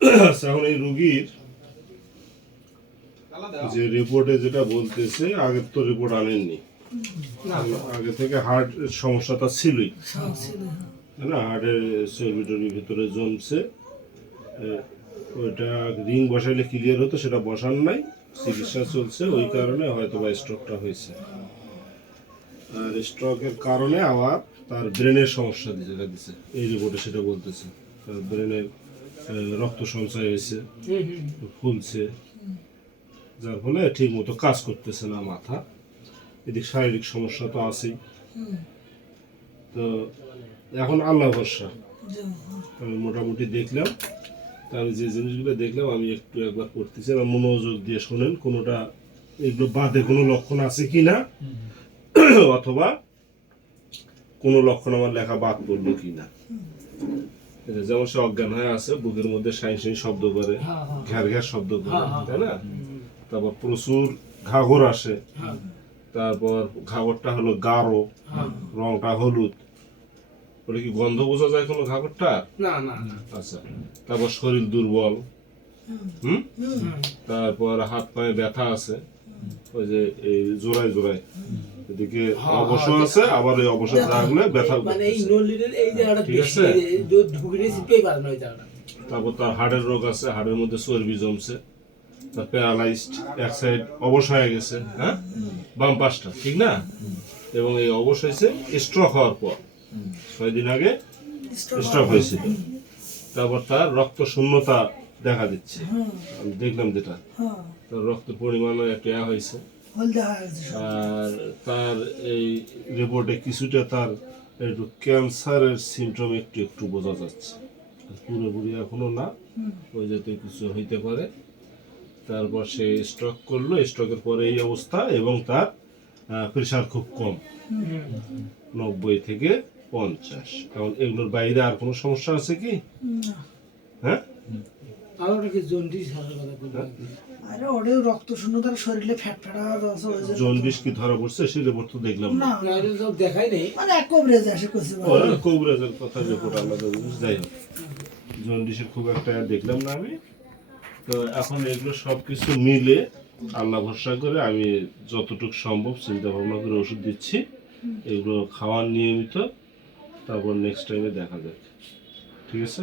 এখন এই রুগীর যে রিপোর্টে যেটা বলতেছে, আগের তো রিপোর্ট আনেননি, আগে থেকে হার্ট সমস্যাটা ছিলই, তাই না? হার্টের চর্বিটরির ভিতরে জমছে, ওইটা রিং বসাইলে ক্লিয়ার হতো, সেটা বসান নাই, চিকিৎসা চলছে, ওই কারণে হয়তো বা স্ট্রোকটা হয়েছে। আর স্ট্রোকের কারণে আবার তার ব্রেনের সমস্যা দেখা দিচ্ছে, এই রিপোর্টে সেটা বলতেছে। তার ব্রেনের রক্ত সঞ্চয় হয়েছে, ফুলছে, যার ফলে ঠিক মতো কাজ করতেছে না মাথা। এদিক শারীরিক সমস্যা তো আছেই। তো এখন আল্লাহ ভরসা। আমি মোটামুটি দেখলাম, তা আমি যে জিনিসগুলো দেখলাম আমি একবার করতেছি, আর মনোযোগ দিয়ে শোনেন, কোনোটা এগুলো বাদে কোনো লক্ষণ আছে কি না, অথবা কোনো লক্ষণ আমার লেখা বাদ পড়লো কি না। যেমন সে অজ্ঞান হয়ে আছে, বুকের মধ্যে সাইন সাইন শব্দ করে, ঘ্যার ঘ্যার শব্দ করে, তাই না? তারপর প্রচুর ঘাঘর আসে, তারপর ঘাঘরটা হলো গাঢ়, রংটা হলুদ। ওটা কি গন্ধ বোঝা যায় কোনো ঘাঘরটা? না না। আচ্ছা। তারপর শরীর দুর্বল, তারপর হাত পায়ে ব্যথা আছে, ওই যে এই জোড়ায় জোড়ায়, এদিকে অবশ আছে, আবার ওই অবসাদ জাগলে ব্যথা, মানে এই নলিনের এই জায়গাটা ঠিক আছে? ঢুকে চিপে পারবে ওই জায়গাটা। তারপর তার হাড়ের রোগ আছে, হাড়ের মধ্যে চর্বি জমছে, তার প্যারালাইজড, এক সাইড অবশ হয়ে গেছে, হ্যাঁ, বাম পাশটা, ঠিক না? এবং এই অবশ হয়েছে স্ট্রোক হওয়ার পর, 6 দিন আগে স্ট্রোক হয়েছিল। তারপর তার রক্ত শূন্যতা দেখা দিচ্ছে, আমি দেখলাম যেটা, তার রক্তের পরিমাণও একটা হয়েছে। আর তার এই রিপোর্টে কিছুটা তার একটু ক্যান্সারের সিমটম একটু একটু বোঝা যাচ্ছে, পুরোপুরি এখনো না, ওই জাতীয় কিছু হইতে পারে। তারপর সে স্ট্রোক করলো, স্ট্রোকের পরে এই অবস্থা, এবং তার প্রেশার খুব কম, 90 থেকে 50। কারণ এগুলোর বাইরে আর কোনো সমস্যা আছে কি? হ্যাঁ, আর ওটা কি জন্ডিস হওয়ার কথা বললেন? আরে ওরেও রক্ত শূন্যতার শরীরে ফ্যাট ফ্যাটা আছে, ওই যে জন্ডিস কি ধরা পড়ছে সে রিপোর্ট তো দেখলাম না। না এটা তো দেখাই নেই। মানে এক কবরেজ আসে কইছে ওরা কবিরাজের কথা রিপোর্ট আলাদা জিনিস, যাই হোক, জন্ডিসের খুব একটা দেখলাম না আমি। তো এখন এগুলো সব কিছু মিলে আল্লাহ ভরসা করে আমি যতটুকু সম্ভব চিন্তা ভাবনা করে ওষুধ দিচ্ছি, এগুলো খাওয়ার নিয়মিত, তারপর নেক্সট টাইমে দেখা যাক, ঠিক আছে?